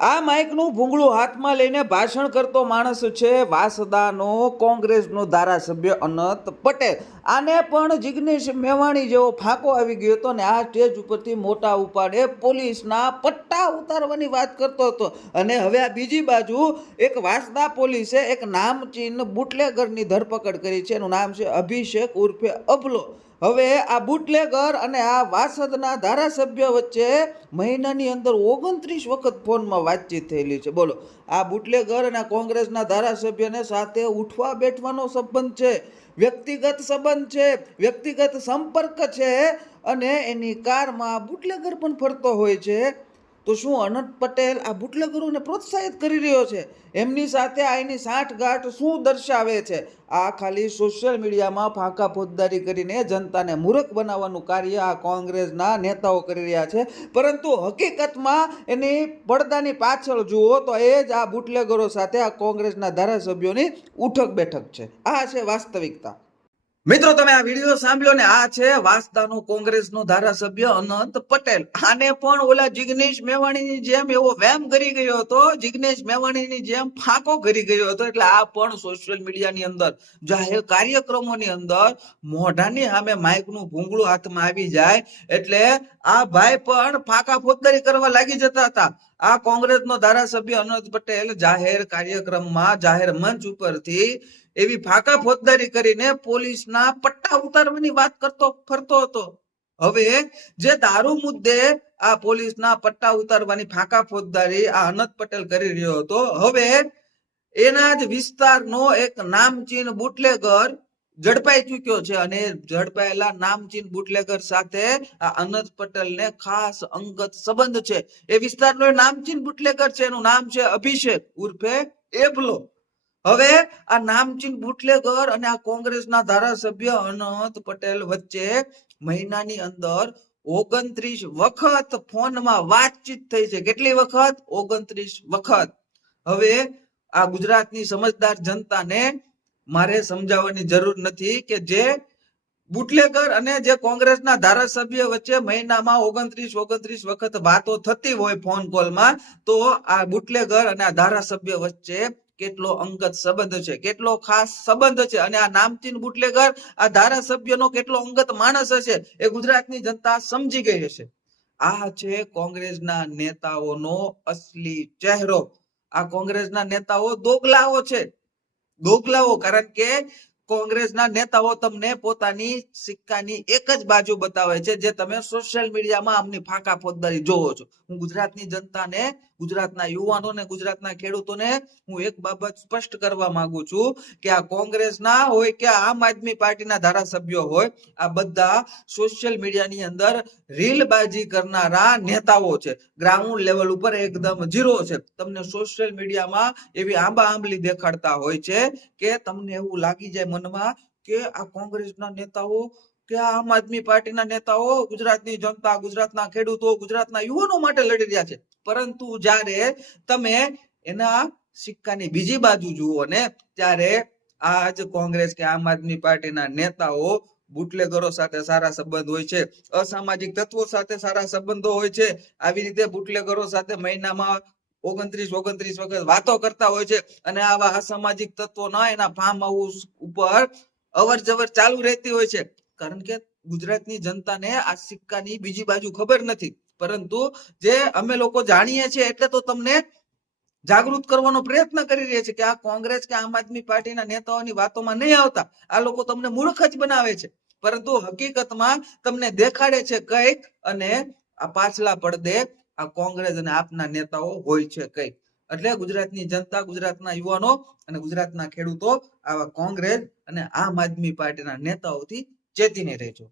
આ માઇકનું ભૂંગળું હાથમાં લઈને ભાષણ કરતો માણસ છે વાસદાનો કોંગ્રેસનો ધારાસભ્ય અનંત પટેલ. આને પણ જિગ્નેશ મેવાણી જેવો ફાંકો આવી ગયો હતો ને આ સ્ટેજ ઉપરથી મોટા ઉપાડે પોલીસના પટ્ટા ઉતારવાની વાત કરતો હતો. અને હવે આ બીજી બાજુ એક વાસદા પોલીસે એક નામચીન બુટલેગરની ધરપકડ કરી છે. એનું નામ છે અભિષેક ઉર્ફે અબલો. હવે આ બુટલેગર અને આ વાસદના ધારાસભ્ય વચ્ચે મહિનાની અંદર ઓગણત્રીસ વખત ફોનમાં વાતચીત થયેલી છે. બોલો, આ બુટલેગર અને કોંગ્રેસના ધારાસભ્યને સાથે ઉઠવા બેઠવાનો સંબંધ છે, વ્યક્તિગત સંબંધ છે, વ્યક્તિગત સંપર્ક છે અને એની કારમાં બુટલેગર પણ ફરતો હોય છે. તો શું અનંત પટેલ આ બુટલેગરોને પ્રોત્સાહિત કરી રહ્યો છે? એમની સાથે આ એની સાંઠગાંઠ શું દર્શાવે છે? આ ખાલી સોશિયલ મીડિયામાં ફાંકા ફોજદારી કરીને જનતાને મૂર્ખ બનાવવાનું કાર્ય આ કોંગ્રેસના નેતાઓ કરી રહ્યા છે. પરંતુ હકીકતમાં એની પડદાની પાછળ જુઓ તો એ જ આ બુટલેગરો સાથે આ કોંગ્રેસના ધારાસભ્યોની ઉઠક બેઠક છે. આ છે વાસ્તવિકતા. મિત્રો, તમે આ વીડિયો સાંભળ્યો ને, આ છે વાસદાનો કોંગ્રેસનો ધારાસભ્ય અનંત પટેલ. આને પણ ઓલા જિગ્નેશ મેવાણીની જેમ એવો વેમ કરી ગયો હતો, જિગ્નેશ મેવાણીની જેમ ફાંકો કરી ગયો હતો. એટલે આ પણ સોશિયલ મીડિયાની અંદર, જાહેર કાર્યક્રમોની અંદર મોઢાની સામે માઇકનું ભૂંગળું હાથમાં આવી જાય. એટલે આ ભાઈ પણ ફાંકા ફોજદારી કરવા લાગી જતા હતા. આ કોંગ્રેસનો ધારાસભ્ય અનંત પટેલ જાહેર કાર્યક્રમમાં, જાહેર મંચ ઉપરથી એવી ફાકા ફોજદારી કરીને પોલીસના પટ્ટા ઉતારવાની વાત કરતો ફરતો હતો. હવે જે દારૂ મુદ્દે આ પોલીસના પટ્ટા ઉતારવાની ફાંકા ફોજદારી આ અનંત પટેલ કરી રહ્યો હતો. હવે એના જ વિસ્તારનો એક નામચીન બુટલેગર ઝડપાઈ ચૂક્યો છે અને ઝડપાયેલા નામચીન બુટલેગર સાથે આ અનંત પટેલને ખાસ અંગત સંબંધ છે. એ વિસ્તારનો નામચીન બુટલેગર છે, એનું નામ છે અભિષેક ઉર્ફે એબલો. હવે આ નામચીન બુટલેગર અને આ કોંગ્રેસના ધારાસભ્ય અનંત પટેલ વચ્ચે મહિનાની અંદર ઓગણત્રીસ વખત ફોનમાં વાતચીત થઈ છે. કેટલી વખત? ઓગણત્રીસ વખત. હવે આ ગુજરાતની સમજદાર જનતાને મારે સમજાવવાની જરૂર નથી કે જે બુટલેગર અને જે કોંગ્રેસના ધારાસભ્ય વચ્ચે મહિનામાં ઓગણત્રીસ ઓગણત્રીસ વખત વાતો થતી હોય ફોન કોલમાં, તો આ બુટલેગર અને આ ધારાસભ્ય વચ્ચે કેટલો અંગત સંબંધ છે, કેટલો ખાસ સંબંધ છે અને આ નામચીન બુટલેગર, આ ધારાસભ્યનો કેટલો અંગત માણસ હશે એ ગુજરાતની જનતા સમજી ગઈ હશે. આ છે કોંગ્રેસના નેતાઓનો અસલી ચહેરો. આ કોંગ્રેસના નેતાઓ દોગલાઓ છે. દોગલાઓ કારણ કે કોંગ્રેસના નેતાઓ તમને પોતાની સિક્કાની એક જ બાજુ બતાવે છે, જે તમે સોશિયલ મીડિયામાં આમની ફાંકા ફોજદારી જોવો છો. હું ગુજરાતની જનતાને ગુજરાતના યુવાનોને, ગુજરાતના ખેડૂતોને હું એક બાબત સ્પષ્ટ કરવા માંગુ છું કે આ કોંગ્રેસના હોય કે આમ આદમી પાર્ટીના ધારાસભ્યો હોય, આ બધા સોશિયલ મીડિયાની અંદર રીલબાજી કરનારા નેતાઓ છે. ગ્રાઉન્ડ લેવલ ઉપર એકદમ ઝીરો છે. તમને સોશિયલ મીડિયામાં એવી આંબા આંબલી દેખાડતા હોય છે કે તમને એવું લાગી જાય મનમાં કે આ કોંગ્રેસના નેતાઓ કે આમ આદમી પાર્ટીના નેતાઓ ગુજરાતની જનતા, ગુજરાતના ખેડૂતો, ગુજરાતના યુવાનો માટે લડી રહ્યા છે. પરંતુ જ્યારે તમે એના સિક્કાની બીજી બાજુ જુઓ ને, ત્યારે આ જ કોંગ્રેસ કે આમ આદમી પાર્ટીના નેતાઓ બુટલેગરો સાથે સારા સંબંધ હોય છે, અસામાજિક તત્વો સાથે સારા સંબંધો હોય છે, આવી રીતે બુટલેગરો સાથે મહિનામાં ઓગણત્રીસ ઓગણત્રીસ વખત વાતો કરતા હોય છે અને આવા અસામાજિક તત્વો ના એના ફાર્મ હાઉસ ઉપર અવર જવર ચાલુ રહેતી હોય છે. કારણ કે ગુજરાતની જનતાને આ સિક્કાની બીજી બાજુ ખબર નથી. પરંતુ જે અમે લોકો જાણીએ છીએ એટલે તો તમને જાગૃત કરવાનો પ્રયત્ન કરી રહ્યા છે કે આ કોંગ્રેસ કે આમ આદમી પાર્ટીના નેતાઓની વાતોમાં નહીં આવતા. આ લોકો તમને મૂર્ખ જ બનાવે છે. પરંતુ હકીકતમાં તમને દેખાડે છે કંઈક અને આ પાછલા પડદે આ કોંગ્રેસ અને આપના નેતાઓ હોય છે કંઈક. એટલે ગુજરાતની જનતા, ગુજરાતના યુવાનો અને ગુજરાતના ખેડૂતો આવા કોંગ્રેસ અને આમ આદમી પાર્ટીના નેતાઓથી ચેતીને રહેજો.